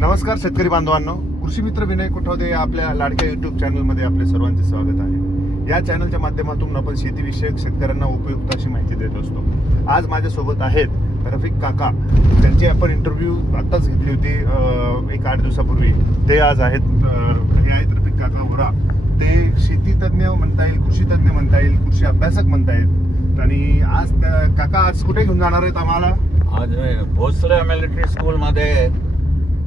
नमस्कार शेतकरी बांधवांनो, कृषी मित्र विनय कोठावदे या आपल्या लाडक्या युट्यूब चॅनलमध्ये आपले सर्वांचे स्वागत आहे। या चॅनलच्या माध्यमातून आपण शेतीविषयक शेतकऱ्यांना उपयुक्त अशी माहिती देत असतो। आज माझ्यासोबत आहेत रफिक काका, त्यांची आपण इंटरव्ह्यू आताच घेतली होती एक 8 दिवसापूर्वी। ते आज आहेत हे आहेत रफिक काका ओरा। ते शेती तज्ञ म्हणता येईल, कृषी तज्ञ म्हणता येईल, कृषी अभ्यासक म्हणता येईल। आणि आज काका आज कुठे घेऊन जाणार आहेत आम्हाला? आज भोसले मिलिटरी स्कूल मध्ये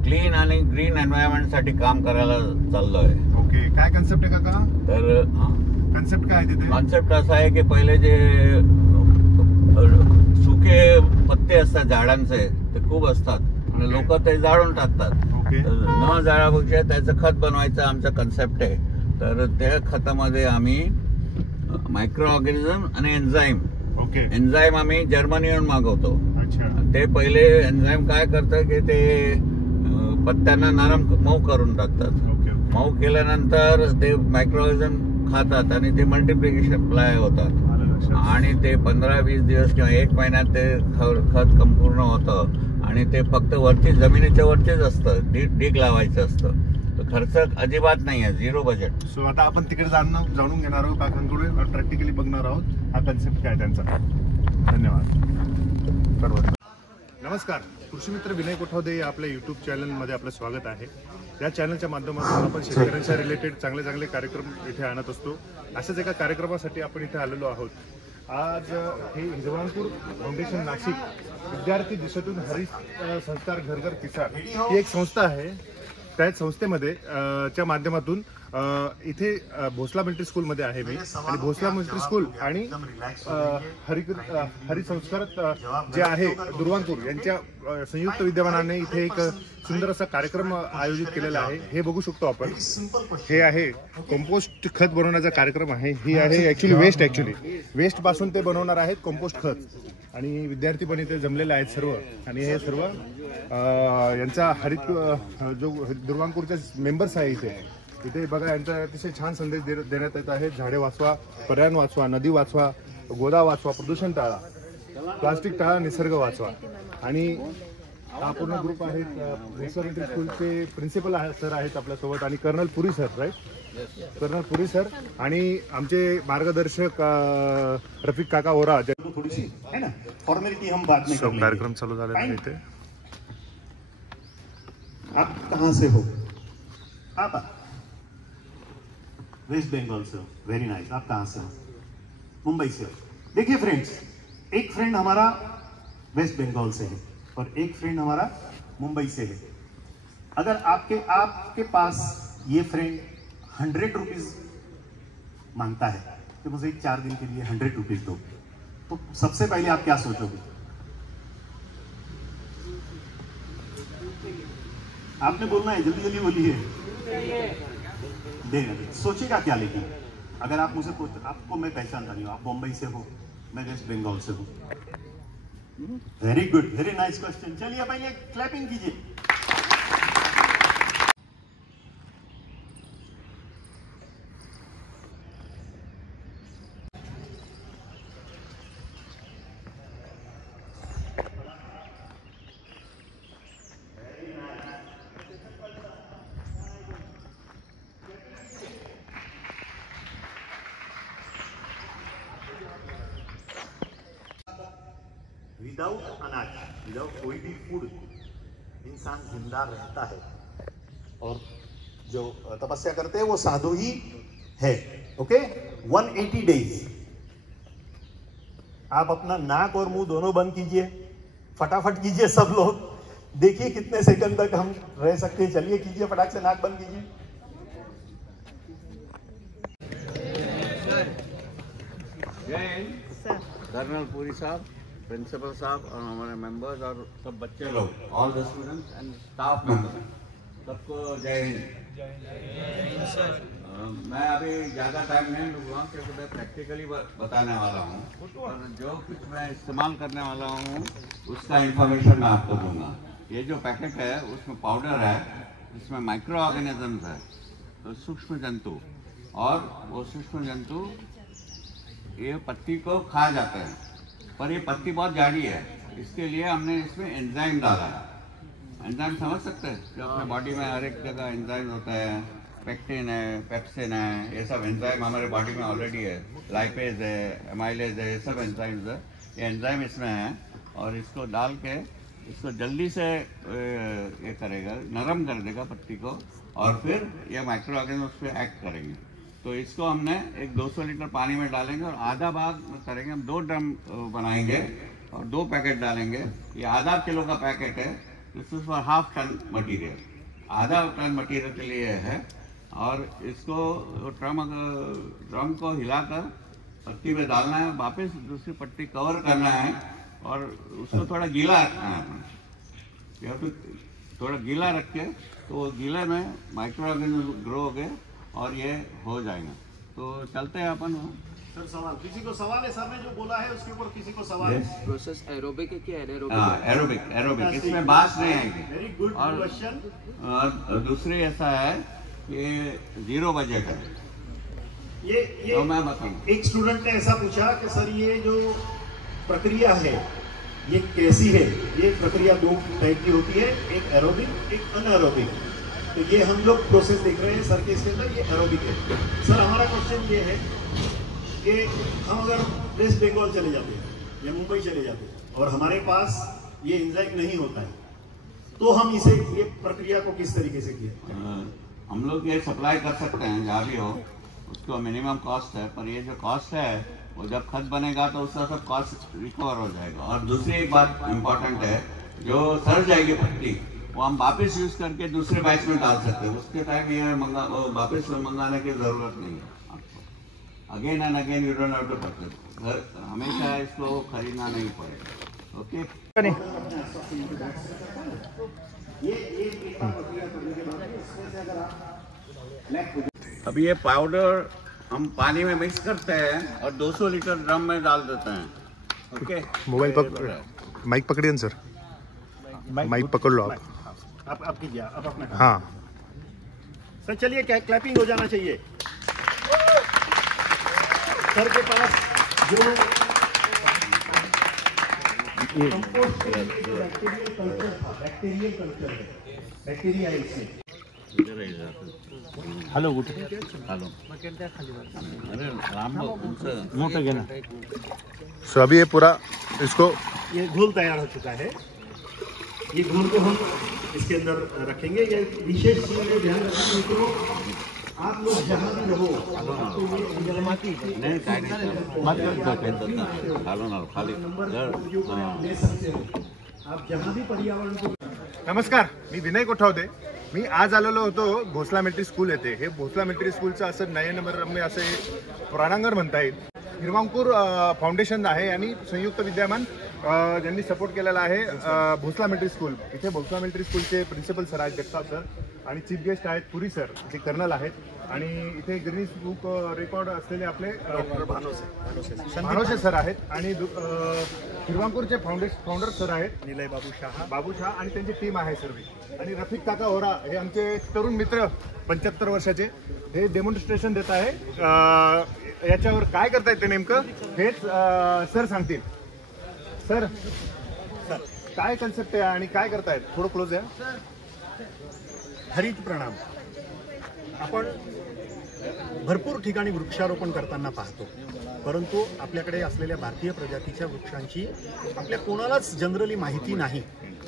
क्लीन आणि ग्रीन एन्व्हायरमेंट साठी काम करायला चाललोय। ओके, काय कन्सेप्ट आहे काका? तर कन्सेप्ट काय आहे तिथे? कॉन्सेप्ट असा आहे की पहिले जे सुके पत्ते असतात झाडांचे ते खूप असतात आणि लोक ते जाळून टाकतात। न जाळापेक्षा त्याचं खत बनवायचं आमचा कन्सेप्ट आहे। तर त्या खतामध्ये आम्ही मायक्रो ऑर्गॅनिझम आणि एन्झाईम एन्झाईम आम्ही जर्मनीहून मागवतो। ते पहिले एन्झाईम काय करतं की ते पत्त्यांना नरम मऊ करून टाकतात। मऊ केल्यानंतर ते मायक्रो ऑर्गॅनिझम खातात आणि ते मल्टिप्लिकेशन फ्लाय होतात आणि ते 15-20 दिवस किंवा 1 महिन्यात ते खत संपूर्ण होतं आणि ते फक्त वरती जमिनीच्या वरतीच असतं, डीग लावायचं असतं। तर खर्च अजिबात नाही आहे, 0 बजेट। सो आता आपण तिकडे जाणून घेणार आहोत काकांकडे, प्रॅक्टिकली बघणार आहोत हा कन्सेप्ट काय त्यांचा। धन्यवाद सर्वांना। नमस्कार, कृषी मित्र विनय कोठावदे या आपल्या युट्यूब चॅनलमध्ये आपलं स्वागत आहे। या चॅनलच्या माध्यमातून आपण शेतकऱ्यांच्या रिलेटेड चांगले कार्यक्रम इथे आणत असतो। अशाच एका कार्यक्रमासाठी आपण इथे आलेलो आहोत। आज हे हिरवाणपूर फाउंडेशन नाशिक विद्यार्थी दिशेतून हरित संस्कार घर घर किसान ही एक संस्था आहे। त्या संस्थेमध्ये च्या माध्यमातून इथे भोसला मिलिटरी स्कूल मध्ये आहे मी, आणि भोसला मिलिटरी स्कूल आणि हरिसंस्कार जे आहे दुर्वांपूर यांच्या संयुक्त विद्यमानाने इथे एक सुंदर असा कार्यक्रम आयोजित केलेला आहे। हे बघू शकतो आपण, हे आहे कंपोस्ट खत बनवण्याचा कार्यक्रम आहे। ही आहे ऍक्च्युली वेस्ट पासून ते बनवणार आहेत कंपोस्ट खत, आणि विद्यार्थी पण इथे जमलेले आहेत सर्व। आणि हे सर्व यांचा हरित जो दुर्वांपूरचे मेंबर्स आहे इथे बघा, यांचा अतिशय छान संदेश देण्यात येत आहे। झाडे वाचवा, पर्यावरण वाचवा, नदी वाचवा, गोदा वाचवा, प्रदूषण टाळा, प्लास्टिक टाळा, निसर्ग वाचवा। आणि हा पूर्ण ग्रुप आहे। भोसला मिलिटरी स्कूलचे प्रिन्सिपल सर आहेत आपल्यासोबत, आणि कर्नल पुरी सर, राईट, कर्नल पुरी सर, आणि आमचे मार्गदर्शक रफिक काका ओरा। थोड़ी है ना फॉर्मेलिटी हम बाद में करेंगे। कार्यक्रम चालू झालेला आहे इथे। आप कहाँ से हो? आप वेस्ट बंगाल से हो। Very nice. आप कहाँ से हो? मुंबई से हो। देखिए फ्रेंड्स, एक फ्रेंड हमारा वेस्ट बंगाल से है और एक फ्रेंड हमारा मुंबई से है। अगर आपके पास ये फ्रेंड 100 रुपीज मांगता है तो मुझे 4 दिन के लिए 100 रुपीज दो, तो सबसे पहले आप क्या सोचोगे? आपने बोलना है, जल्दी जल्दी बोलिए। देना सोचेगा क्या? लेकिन अगर आप मुझे आपको मैं पहचानता नहीं हूं, आप मुंबई से हो, मैं वेस्ट बंगाल से हूं। Very good, very nice question. चलिए पहले क्लैपिंग कीजिए। विदाउट अनाज, विदाउट कोई भी फूड इंसान जिंदा रहता है, और जो तपस्या करते हैं वो साधु ही है। ओके, 180 डेज आप अपना नाक और मुंह दोनों बंद कीजिए, फटाफट कीजिए सब लोग। देखिए कितने सेकंड तक हम रह सकते हैं। चलिए कीजिए, फटाक से नाक बंद कीजिए। कर्नल पुरी साहब, प्रिंसिपल साहब और हमारे मेंबर्स और सब बच्चे लोग, all the students end staff members, सबको जय हिंद। मैं अभी ज़्यादा टाइम नहीं लूँगा क्योंकि मैं प्रैक्टिकली बताने वाला हूँ, और जो कुछ मैं इस्तेमाल करने वाला हूँ उसका इंफॉर्मेशन मैं आपको दूंगा। ये जो पैकेट है उसमें पाउडर है, इसमें माइक्रो ऑर्गेनिजम्स है, तो सूक्ष्म जंतु, और वो सूक्ष्म जंतु ये पत्ती को खा जाते हैं, पर ये पत्ती बहुत जाड़ी है, इसके लिए हमने इसमें एंजाइम डाला है। एंजाइम समझ सकते हैं जो अपने बॉडी में हर एक जगह एंजाइम होता है, पेक्टिन है, पेप्सिन है, ये सब एंजाइम हमारे बॉडी में ऑलरेडी है, लाइपेज है, एमाइलेज है, ये सब एंजाइम्स है, ये एंजाइम इसमें है और इसको डाल के इसको जल्दी से ये करेगा, नरम कर देगा पत्ती को और फिर ये माइक्रो ऑर्गेनिज्म उस पर एक्ट करेंगे। तो इसको हमने एक 200 लीटर पानी में डालेंगे और आधा भाग करेंगे, हम 2 ड्रम बनाएंगे और 2 पैकेट डालेंगे। ये आधा किलो का पैकेट है, this is for half ton material, आधा टन मटीरियल के लिए है। और इसको ड्रम को हिलाकर पत्ती में डालना है, वापस दूसरी पट्टी कवर करना है और उसको थोड़ा गीला रखना है। तो थोड़ा गीला रख के तो वो गीले में माइक्रो ऑर्गेनिज्म ग्रो हो गए और ये हो जाएगा। तो चलते हैं अपन। सर सवाल, किसी को सवाल है? सर ने जो बोला है उसके ऊपर किसी को सवाल है? प्रोसेस एरोबिक है क्या एरोबिक? हाँ, एरोबिक इसमें बात नहीं आएगी। Very good question. और दूसरी ऐसा है कि 0 बजेट है, ये तो मैं बताऊँ। एक स्टूडेंट ने ऐसा पूछा कि सर ये जो प्रक्रिया है ये कैसी है? ये प्रक्रिया 2 टाइप की होती है, एक एरोबिक, एक अनएरोबिक। तो ये हम लोग प्रोसेस देख रहे हैं सर के इसके अंदर, ये एरोबिक है। सर हमारा क्वेश्चन ये है कि हम अगर वेस्ट बंगाल चले जाते हैं या मुंबई चले जाते हैं और हमारे पास ये एंजाइम नहीं होता है, तो हम इसे ये प्रक्रिया को किस तरीके से किए? हम लोग ये सप्लाई कर सकते हैं जहाँ भी हो, उसको मिनिमम कॉस्ट है, पर ये जो कॉस्ट है वो जब खत बनेगा तो उसका सब कॉस्ट रिकवर हो जाएगा। और दूसरी एक बात इम्पोर्टेंट है, जो सड़ जाएगी पत्ती वो हम वापस यूज करके दूसरे बैच में डाल सकते हैं, उसके टाइम ये वापस मंगाने की जरूरत नहीं है आपको। Again and again you don't have to purchase, हमेशा इसको खरीदना नहीं पड़ेगा। ओके, अभी ये पाउडर हम पानी में मिक्स करते हैं और 200 लीटर ड्रम में डाल देते हैं। ओके, मोबाइल माइक पकड़िए ना सर, माइक पकड़ लो आप कीजिए, आप अपना। हाँ सर चलिए, क्लैपिंग हो जाना चाहिए। सर के पास जो कंपोस्ट के लिए जो बैक्टीरियल कल्चर था, बैक्टीरियल कल्चर है, बैक्टीरिया है इसमें। हॅलो कुठे? हॅलो, अरे राम मोठं घे ना। सो अभी ये पूरा इसको ये घोल तैयार हो चुका है। ये घोल को हम इसके अंदर रखेंगे। ये विशेष चीज है, ध्यान रखना मित्रों, आप लोग जहाँ भी रहो नहीं काय खाली ले सकते हो। आप जहाँ भी पर्यावरण को। नमस्कार, मी विनय कोठावदे। मी आज आलेलो होतो भोसला मिलिटरी स्कूल येथे। हे भोसला मिलिटरी स्कूलचं असं नयनरम्य असे प्रांगण म्हणता येईल। हिरवांकूर फाउंडेशन आहे आणि संयुक्त विद्यमान ज्यांनी सपोर्ट केलेला आहे भोसला मिलिटरी स्कूल। इथे भोसला मिलिटरी स्कूलचे प्रिन्सिपल सर आहेत जगताप सर आणि चीफ गेस्ट आहेत पुरी सर जे कर्नल आहेत आणि इथे गिनीज बुक रेकॉर्ड असलेले आपले भानोसे सर आहेत आणि हिरवांकूरचे फाउंडर सर आहेत निलय बाबू शाह आणि त्यांची टीम आहे सर्व। आणि रफिक काका होरा हे आमचे तरुण मित्र 75 वर्षाचे हे डेमॉन्स्ट्रेशन देत आहे। याच्यावर काय करतायत ते नेमकं हेच सर सांगतील। सर काय कन्सेप्ट आहे आणि काय करतायत? थोडं क्लोज आहे। हरित प्रणाम। आपण भरपूर ठिकाणी वृक्षारोपण करताना पाहतो, परंतु आपल्याकडे असलेल्या भारतीय प्रजातीच्या वृक्षांची आपल्या कोणालाच जनरली माहिती नाही।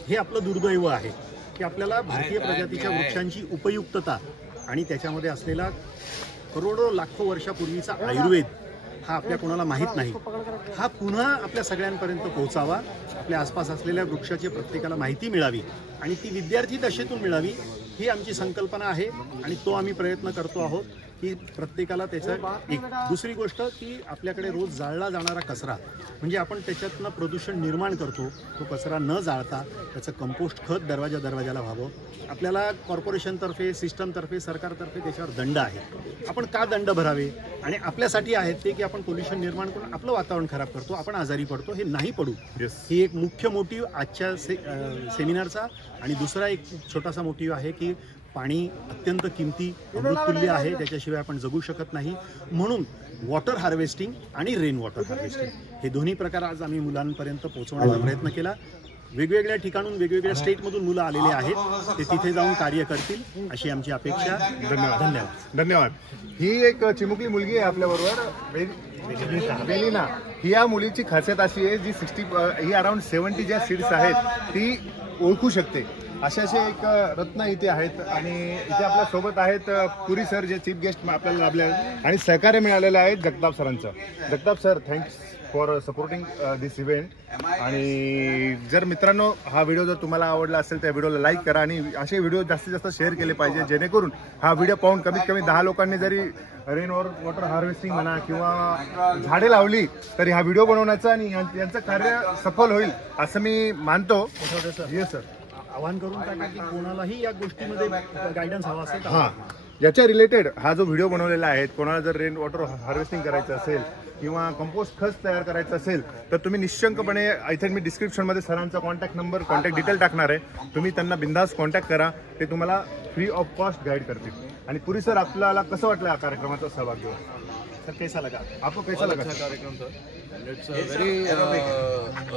हे आपलं दुर्दैव आहे की आपल्याला भारतीय प्रजातीच्या वृक्षांची उपयुक्तता आणि त्याच्यामध्ये असलेला करोडो लाखो वर्षापूर्वीचा आयुर्वेद हा आपल्या कोणाला माहीत नाही। हा पुन्हा आपल्या सगळ्यांपर्यंत पोहोचावा, आपल्या आसपास असलेल्या वृक्षाची प्रत्येकाला माहिती मिळावी आणि ती विद्यार्थी दशेतून मिळावी, ही आमची संकल्पना आहे आणि तो आम्ही प्रयत्न करतो आहोत की प्रत्येकाला त्याचं एक। दुसरी गोष्ट की आपल्याकडे रोज जाळला जाणारा कचरा म्हणजे आपण त्याच्यातनं प्रदूषण निर्माण करतो, तो कचरा न जाळता त्याचं कंपोस्ट खत दरवाजाला व्हावं। आपल्याला कॉर्पोरेशनतर्फे, सिस्टमतर्फे, सरकारतर्फे त्याच्यावर दंड आहे। आपण का दंड भरावे? आणि आपल्यासाठी आहेत ते की आपण पोल्युशन निर्माण करून आपलं वातावरण खराब करतो, आपण आजारी पडतो, हे नाही पडू। ही एक मुख्य मोटिव्ह आजच्या सेमिनारचा। आणि दुसरा एक छोटासा मोटिव्ह आहे की पाणी अत्यंत किमती अमृततुल्य आहे, त्याच्याशिवाय आपण जगू शकत नाही। म्हणून वॉटर हार्वेस्टिंग आणि रेन वॉटर हार्वेस्टिंग हे दोन्ही प्रकार आज आम्ही मुलांपर्यंत पोहोचवण्याचा प्रयत्न केला। वेगवेगळ्या ठिकाणून वेगवेगळ्या स्टेटमधून मुलं आलेले आहेत, ते तिथे जाऊन कार्य करतील अशी आमची अपेक्षा. धन्यवाद. धन्यवाद. ही एक चिमुकली मुलगी आहे आपल्याबरोबर, बेलिना. ही या मुलीची खासियत अशी आहे, जी ही अराउंड 70 ज्या सीट्स आहेत ती ओळखू शकते. असे एक रत्न इथे आहेत. आणि इथे आपल्या सोबत आहेत पुरी सर, जे चीफ गेस्ट आपल्याला लाभले आहेत आणि सहकार्य मिळालेलं आहे जगताप सरांचं. Jagtap sir, thanks for supporting this event. आणि जर मित्रांनो हा व्हिडिओ जर तुम्हाला आवडला असेल तर व्हिडिओला लाईक करा आणि असे व्हिडिओ जास्तीत जास्त शेअर केले पाहिजे, जेणेकरून हा व्हिडिओ पाहून कमीत कमी 10 लोकांनी जरी रेन वॉटर हार्वेस्टिंग म्हणा किंवा झाडे लावली तरी हा व्हिडिओ बनवण्याचा आणि यांचं कार्य सफल होईल असं मी मानतो. Yes sir. आवाहन करून टाका की कोणालाही या गोष्टीमध्ये गायडन्स हवा असेल. हां, याच्या रिलेटेड हा जो व्हिडिओ बनवलेला आहे, कोणाला जर रेन वॉटर हार्वेस्टिंग करायचं असेल किंवा कंपोस्ट खत तयार करायचं असेल तर तुम्ही निश्चिंतपणे इथे मी डिस्क्रिप्शनमध्ये सरांचा कॉन्टॅक्ट नंबर, कॉन्टॅक्ट डिटेल टाकणार आहे. तुम्ही त्यांना बिंदास कॉन्टॅक्ट करा, ते तुम्हाला फ्री ऑफ कॉस्ट गाईड करतील. आणि पुरी सर, आपल्याला कसं वाटलं या कार्यक्रमाचा सहभाग घेऊन? सर, कैसा लगा आपको? कैसा लगा? अच्छा कार्यक्रम sir. It's a very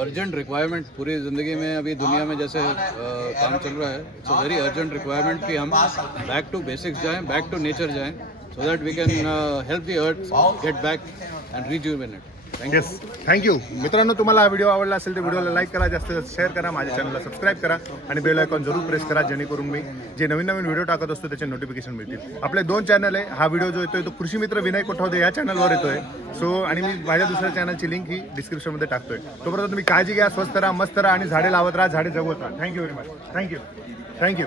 urgent requirement पूरी ज़िंदगी में. अभी दुनिया में जैसे काम चल रहा है, it's a very urgent requirement कि हम बैक टू बेसिक्स जाएं, बैक टू नेचर जाएं, so that we can help the earth get back and rejuvenate. Yes, thank you. मित्रांनो, तुम्हाला हा व्हिडिओ आवडला असेल तर व्हिडिओला लाईक करा, जास्तीत जास्त शेअर करा, माझ्या चॅनलला सबस्क्राईब करा आणि बेल आयकॉन जरूर प्रेस करा, जेणेकरून मी जे नवीन नवीन व्हिडिओ टाकत असतो त्याचे नोटिफिकेशन मिळतील. आपले 2 चॅनल आहे. हा व्हिडिओ जो येतोय तो कृषी मित्र विनय कोठावदे या चॅनलवर येतोय. सो आणि मी माझ्या दुसऱ्या चॅनलची लिंक ही डिस्क्रिप्शनमध्ये टाकतोय. तोपर्यंत तुम्ही काळजी घ्या, स्वस्त राहा, मस्त राहा आणि झाडे लावत राहा, झाडे जगवत राहा. Thank you very much. थँक्यू.